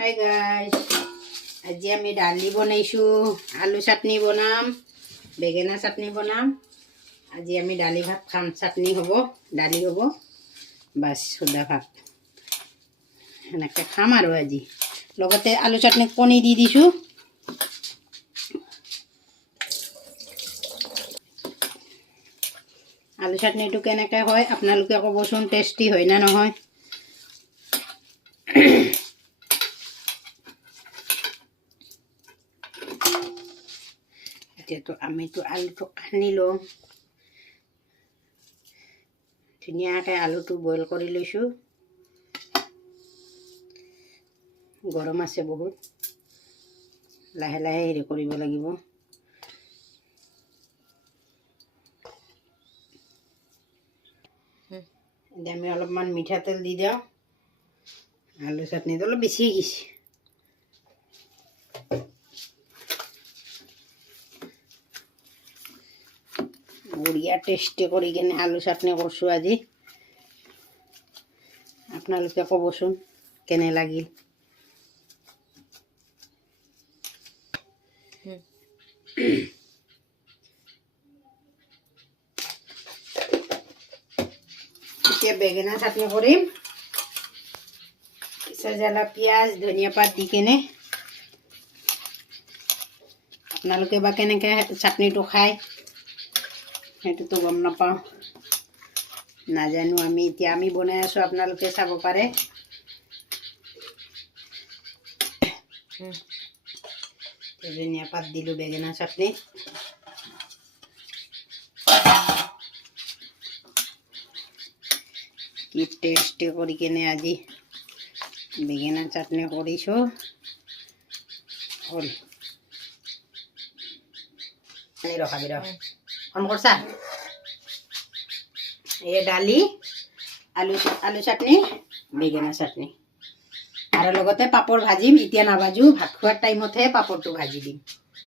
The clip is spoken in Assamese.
হাই গাইজ, আজি আমি দালি বনাইছোঁ, আলু চাটনি বনাম, বেঙেনা চাটনি বনাম। আজি আমি দালি ভাত খাম, চাটনি হ'ব, দালি হ'ব, বাছ সুদা ভাত সেনেকৈ খাম আৰু আজি। লগতে আলু চাটনিত কণী দি দিছোঁ। আলু চাটনিটো কেনেকৈ হয় আপোনালোকে ক'বচোন, টেষ্টি হয় না নহয়। এতিয়াতো আমিতো আলুটো আনি লওঁ, ধুনীয়াকৈ আলুটো বইল কৰি লৈছোঁ। গৰম আছে বহুত, লাহে লাহে হেৰি কৰিব লাগিব। এতিয়া আমি অলপমান মিঠাতেল দি দিওঁ। আলু চাটনিটো অলপ বেছি গৈছে। বঢ়িয়া টেষ্টি কৰি কিনে আলু চাটনি কৰিছোঁ আজি। আপোনালোকে ক'বচোন কেনে লাগিল। এতিয়া বেঙেনা চাটনি কৰিম। কেঁচা জ্বালা, পিঁয়াজ, ধনিয়া পাত দি কেনে। আপোনালোকে বা কেনেকৈ চাটনিটো খায় সেইটোতো গম নাপাওঁ, নাজানো আমি। এতিয়া আমি বনাই আছোঁ, আপোনালোকে চাব পাৰে। ধনিয়া পাত দিলোঁ বেঙেনা চাটনি। কি টেষ্টি কৰি কেনে আজি বেঙেনা চাটনি কৰিছোঁ। হ'ল ৰখাবি ৰ ফোন কৰছা। এই দালি, আলু চাটনি, বেঙেনা চাটনি আৰু লগতে পাপৰ ভাজিম। এতিয়া নাভাজো, ভাত খোৱাৰ টাইমতহে পাপৰটো ভাজি দিম।